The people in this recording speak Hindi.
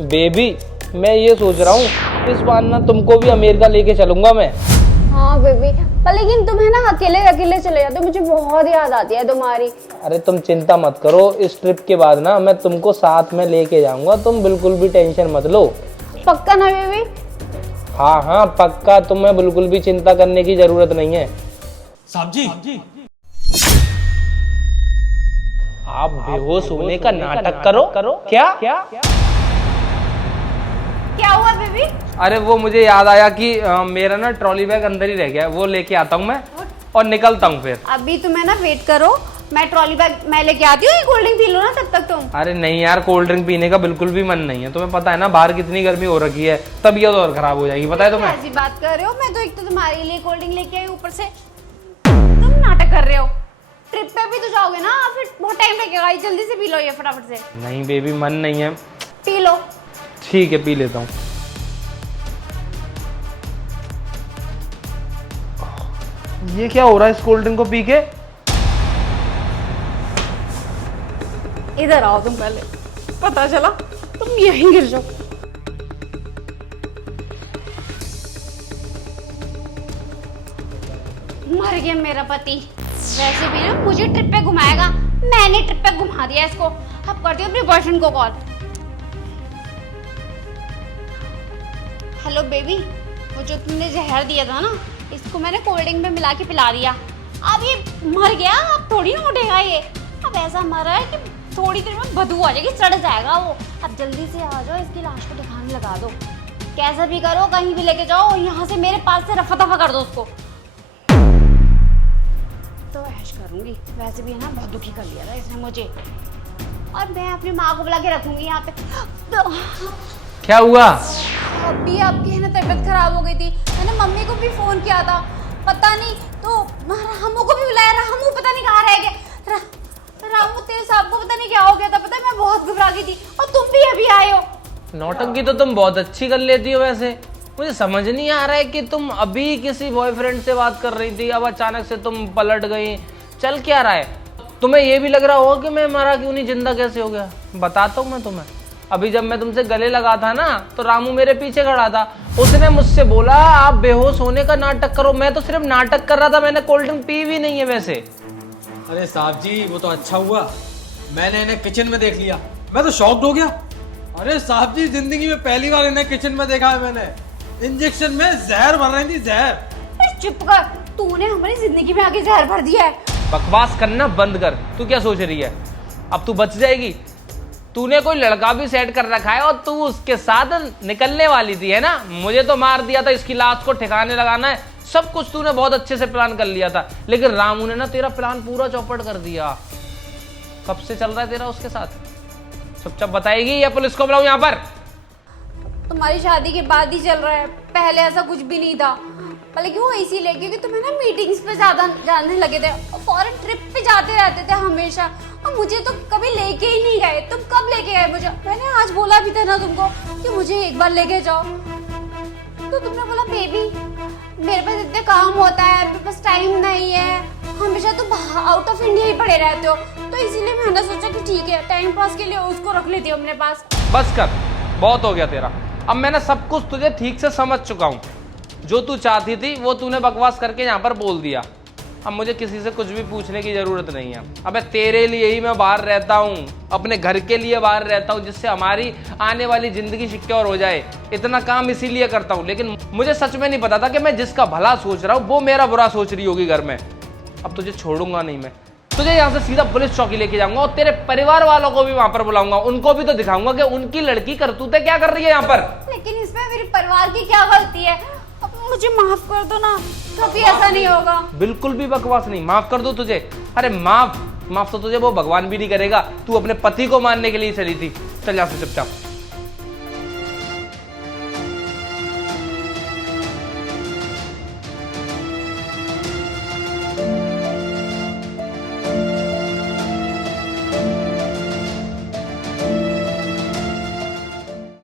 बेबी मैं ये सोच रहा हूँ इस बार ना तुमको भी अमेरिका लेके चलूंगा मैं। हाँ बेबी, पर लेकिन तुम है ना अकेले अकेले चले जाते हो, मुझे बहुत याद आती है तुम्हारी। अरे तुम चिंता मत करो, इस ट्रिप के बाद ना मैं तुमको साथ में लेके जाऊंगा, तुम बिल्कुल भी टेंशन मत लो। पक्का ना बेबी? हाँ हाँ पक्का, तुम्हें बिल्कुल भी चिंता करने की जरूरत नहीं है। साहब जी आप बेहोश होने का नाटक करो। क्या क्या हुआ बेबी? अरे वो मुझे याद आया कि मेरा ना ट्रॉली बैग अंदर ही रह गया, वो लेके आता हूँ मैं और निकलता हूँ फिर। अभी तुम्हें ना वेट करो, मैं ट्रॉली बैग मैं लेके आती हूँ, कोल्ड ड्रिंक पी लो ना तब तक तुम। अरे नहीं यार, कोल्ड ड्रिंक पीने का बिल्कुल भी मन नहीं है, तुम्हें पता है ना बाहर कितनी गर्मी हो रखी है, तबीयत और खराब हो जाएगी, पता है तुम्हें। ऐसी बात कर रहे हो, मैं तो एक तो तुम्हारे लिए कोल्ड ड्रिंक लेके आई, ऊपर से तुम नाटक कर रहे हो। ट्रिप पे भी तो जाओगे ना, फिर बहुत टाइम लगेगा, जल्दी से पी लो ये फटाफट से। नहीं बेबी मन नहीं है। P low. ठीक है पी लेता हूँ। ये क्या हो रहा है इस कोल्ड ड्रिंक को पी के? इधर आओ तुम पहले, पता चला तुम यहीं गिर जाओ। मर गया मेरा पति। वैसे भी ना मुझे ट्रिप पे घुमाएगा, मैंने ट्रिप पे घुमा दिया इसको। अब करती हूँ अपने बॉयफ्रेंड को कॉल। हेलो बेबी, वो जो तुमने जहर दिया था ना, इसको मैंने कोल्ड ड्रिंक में मिला के पिला दिया। अब ये मर गया, अब थोड़ी ना उठेगा ये। अब ऐसा मरा है कि थोड़ी देर में बदबू आ जाएगी, सड़ जाएगा वो। अब जल्दी से आ जाओ, इसकी लाश को ठिकाने लगा दो। कैसा भी करो, कहीं भी लेके जाओ, यहाँ से मेरे पास से रफा दफा कर दो उसको। तो ऐश करूंगी, वैसे भी है ना बहुत दुखी कर लिया था इसने मुझे। और मैं अपनी माँ को बुला के रखूंगी यहाँ पे। तो क्या हुआ? अभी आपकी है ना तबीयत खराब हो गई थी, मैंने मम्मी को भी फोन किया था, पता नहीं तो रामू को भी बुलाया। रामू पता नहीं कहाँ रह गए। रामू तेरे साहब को पता नहीं क्या हो गया था, पता है मैं बहुत घबरा गई थी, और तुम भी अभी आए हो। नौटंकी तो तुम बहुत अच्छी कर लेती हो, वैसे मुझे समझ नहीं आ रहा है कि तुम अभी किसी बॉयफ्रेंड से बात कर रही थी, अब अचानक से तुम पलट गई, चल क्या रहा है? तुम्हें ये भी लग रहा होगा कि मैं मरा क्यों नहीं, जिंदा कैसे हो गया? बताता हूँ मैं तुम्हें। अभी जब मैं तुमसे गले लगा था ना, तो रामू मेरे पीछे खड़ा था, उसने मुझसे बोला आप बेहोश होने का नाटक करो। मैं तो सिर्फ नाटक कर रहा था, मैंने कोल्ड ड्रिंक पी भी नहीं है वैसे। अरे साहब जी वो तो अच्छा हुआ मैंने इन्हें किचन में देख लिया, मैं तो शॉक्ड हो गया। अरे साहब जी जिंदगी में पहली बार इन्हें किचन में देखा है मैंने। इंजेक्शन में जहर भर रही थी, जहर। अरे चुप कर, तूने हमारी जिंदगी में आके जहर भर दिया है। बकवास करना बंद कर, तू क्या सोच रही है अब तू बच जाएगी? तूने कोई लड़का भी सेट कर रखा है और तू उसके साथ निकलने वाली थी, है ना? मुझे तो मार दिया था, इसकी लाश को ठिकाने लगाना है, सब कुछ तूने बहुत अच्छे से प्लान कर लिया था, लेकिन रामू ने ना तेरा प्लान पूरा चौपट कर दिया। कब से चल रहा है तेरा उसके साथ? चुपचाप बताएगी या पुलिस को बुलाऊं यहाँ पर? तुम्हारी शादी के बाद ही चल रहा है, पहले ऐसा कुछ भी नहीं था। लेकिन वो इसीलिए क्योंकि तुम्हें ना मीटिंग्स पे ज्यादा जाने लगे थे और फॉरेन ट्रिप पे जाते रहते थे हमेशा, और मुझे तो कभी लेके ही नहीं गए। तुम कब लेके गए मुझे? मैंने आज बोला भी था ना तुमको कि मुझे एक बार लेके जाओ, तो तुमने बोला बेबी मेरे पास इतने काम होता है, मेरे पास टाइम नहीं है, हमेशा तुम आउट ऑफ इंडिया ही पड़े रहते हो, तो इसीलिए मैंने सोचा कि ठीक है टाइम पास के लिए उसको रख लेती हूँ अपने पास। बस कर, बहुत हो गया तेरा। अब मैंने सब कुछ तुझे ठीक से समझ चुका हूँ, जो तू चाहती थी वो तूने बकवास करके यहाँ पर बोल दिया। अब मुझे किसी से कुछ भी पूछने की जरूरत नहीं है। अबे तेरे लिए ही मैं बाहर रहता हूँ, अपने घर के लिए बाहर रहता हूँ, जिससे हमारी आने वाली जिंदगी सिक्योर हो जाए। इतना काम इसीलिए करता हूँ, लेकिन मुझे सच में नहीं पता था कि मैं जिसका भला सोच रहा हूँ वो मेरा बुरा सोच रही होगी घर में। अब तुझे छोड़ूंगा नहीं मैं, तुझे यहाँ से सीधा पुलिस चौकी लेके जाऊंगा और तेरे परिवार वालों को भी वहां पर बुलाऊंगा, उनको भी तो दिखाऊंगा कि उनकी लड़की करतूतें क्या कर रही है यहाँ पर। लेकिन इसमें मेरे परिवार की क्या गलती है? अब मुझे माफ कर दो ना, कभी ऐसा नहीं होगा। बिल्कुल भी बकवास नहीं, माफ कर दो तुझे। अरे माफ तो तुझे वो भगवान भी नहीं करेगा, तू अपने पति को मारने के लिए चली थी। चल यहाँ से चुपचाप।